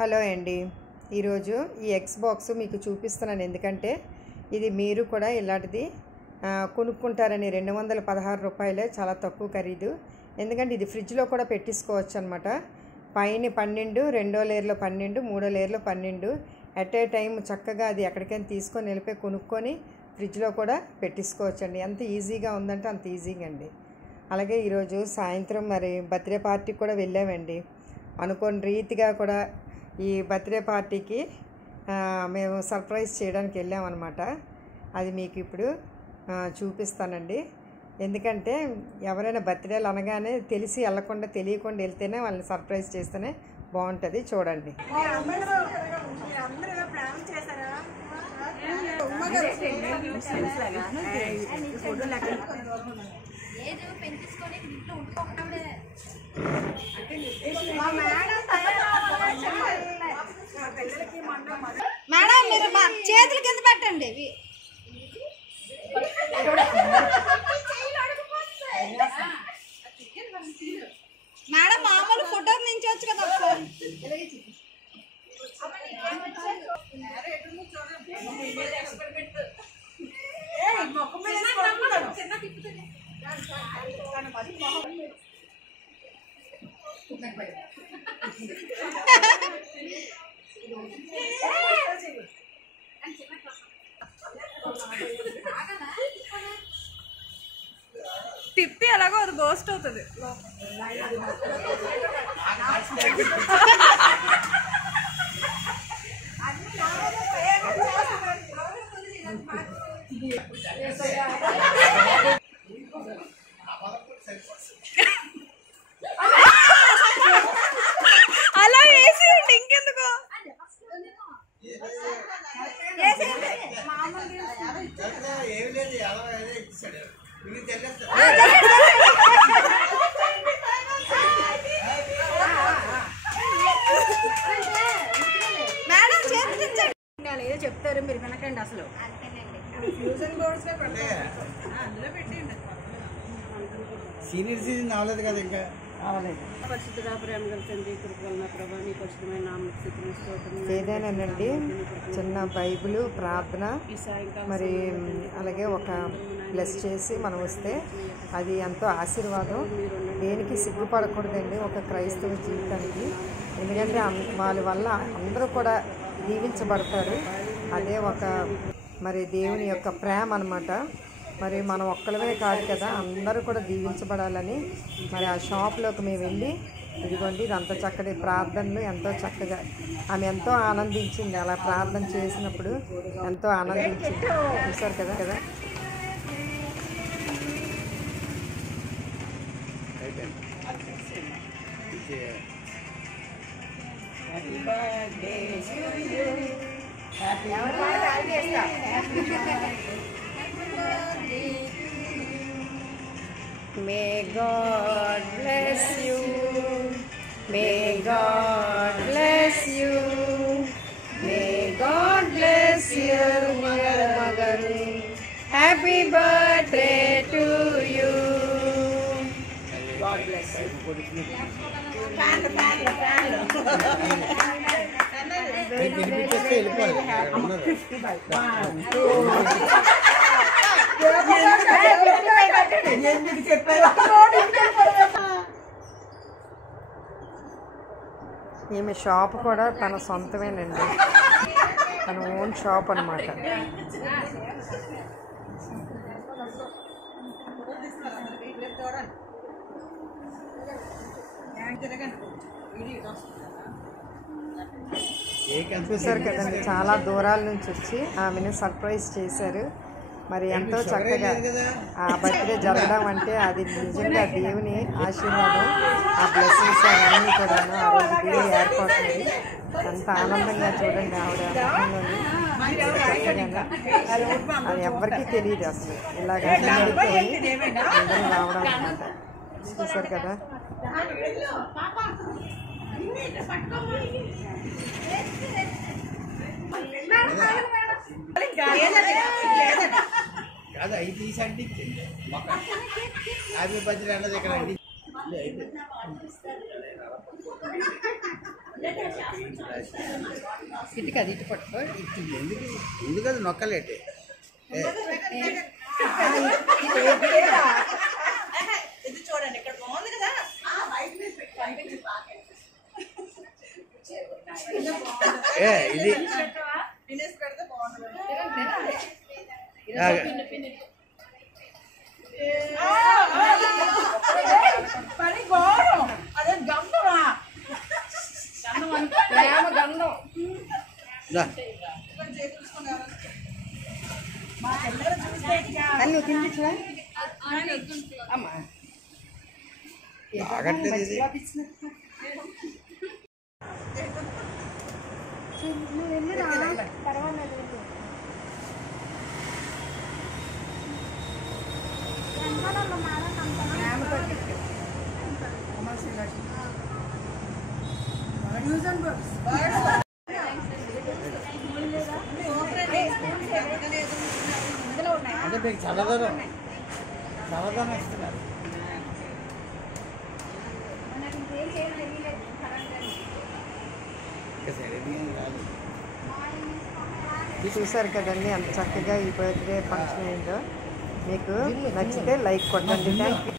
Hello అండి, ఈరోజు ఈ ఎగ్స్ బాక్స్ మీకు చూపిస్తున్నాను. ఎందుకంటే ఇది మీరు కూడా ఇలాంటిది కొనుక్కుంటారని 216 రూపాయలే, చాలా తక్కువ ఖరీదు. ఎందుకంటే ఇది ఫ్రిడ్జ్లో కూడా పెట్టించుకోవచ్చు అనమాట. పైన 12, రెండో లేయర్లో 12, మూడో లేయర్లో 12 ఎట్ ఏ టైం చక్కగా అది ఎక్కడికైనా తీసుకొని వెళ్ళిపోయి కొనుక్కొని ఫ్రిడ్జ్లో కూడా పెట్టించుకోవచ్చు అండి. ఎంత ఈజీగా ఉందంటే అంత ఈజీగా అండి. అలాగే ఈరోజు సాయంత్రం మరి బర్త్డే పార్టీకి కూడా వెళ్ళామండి. అనుకోని రీతిగా కూడా ఈ బర్త్డే పార్టీకి మేము సర్ప్రైజ్ చేయడానికి వెళ్ళామన్నమాట. అది మీకు ఇప్పుడు చూపిస్తానండి. ఎందుకంటే ఎవరైనా బర్త్డేలు అనగానే తెలిసి వెళ్ళకుండా తెలియకుండా వెళ్తేనే వాళ్ళని సర్ప్రైజ్ చేస్తేనే బాగుంటుంది. చూడండి. మేడం మీరు చేతులు కింద పెట్టండి. మేడం మామూలు ఫోటో నుంచి వచ్చు కదా. తిప్పి ఎలాగో అది గోస్ట్ అవుతుంది. అలా వేసేయండి, ఇంకెందుకు మేడం చేతులు ఏదో చెప్తారు మీరు వినకండి. అసలు ఫ్యూజన్ బోర్డ్స్ అందులో పెట్టండి. సీనియర్ సీజన్ అవ్వలేదు కదా, ఇంకా పరిశుద్ధుడా ప్రేమ గల తండ్రి కృపగల ప్రభా నీ పరిశుద్ధమైన నామమునకు స్తుతులు స్తోత్రములు. ఏదేనానండి చిన్న బైబిల్ ప్రార్థన మరి అలాగే ఒక ప్లస్ చేసి మనం వస్తే అది ఎంతో ఆశీర్వాదం. దేనికి సిగ్గుపడకూడదండి ఒక క్రైస్తవ జీవితానికి. ఎందుకంటే వాళ్ళ వల్ల అందరూ కూడా దీవించబడతారు. అదే ఒక మరి దేవుని యొక్క ప్రేమ అన్నమాట. మరి మనం ఒక్కలమే కాదు కదా, అందరూ కూడా దీవించబడాలని మరి ఆ షాప్లోకి మేము వెళ్ళి ఇదిగోండి ఇదంతా చక్కటి ప్రార్థనలు ఎంతో చక్కగా ఆమె ఎంతో ఆనందించింది. అలా ప్రార్థన చేసినప్పుడు ఎంతో ఆనందించింది. చూసారు కదా కదా. May God bless you. May God bless you. May God bless your mother. Happy birthday to you. God bless you. ఈమె షాప్ కూడా తన సొంతమేనండి, తన ఓన్ షాప్ అన్నమాట. చూసారు కదండి, చాలా దూరాల నుంచి వచ్చి ఆమెను సర్ప్రైజ్ చేశారు. మరి ఎంతో చక్కగా ఆ బర్త్డే జరగడం అంటే అది నిజంగా దేవుని ఆశీర్వాదం. ఆ బ్లెస్సింగ్స్ అన్నీ కూడా ఆ రోజు దేవుని ఏర్పడుతుంది. అంత ఆనందంగా చూడండి ఆవిడ చక్కగా. అది ఎవరికీ తెలియదు అసలు ఇలాగ అందరూ రావడం అన్నమాట. చూసారు కదా. కాదు అవి తీసండి. హ్యాపీ బర్త్డే అన్నది ఇక్కడ అండి. ఇటు కాదు ఇటు పట్టుకో ఇటు ఎందుకు అది నొక్కలేటి ఇది చూడండి ఇక్కడ బాగుంది కదా ఇది తినేసి పెడితే బాగుంటుంది పని ఘోరం అదే గంధమా ప్రేమ గంధం మా పిల్లలు చూస్తే అన్నీ తినిపించరా అమ్మా ఆగట్లేదు ఇది అంటే మీకు చల్లదనం ఇస్తున్నారు చూసారు కదండి ఎంత చక్కగా ఈ బర్త్డే ఫంక్షన్ అయిందో. మీకు నచ్చితే లైక్ కొట్టండి. Thank you.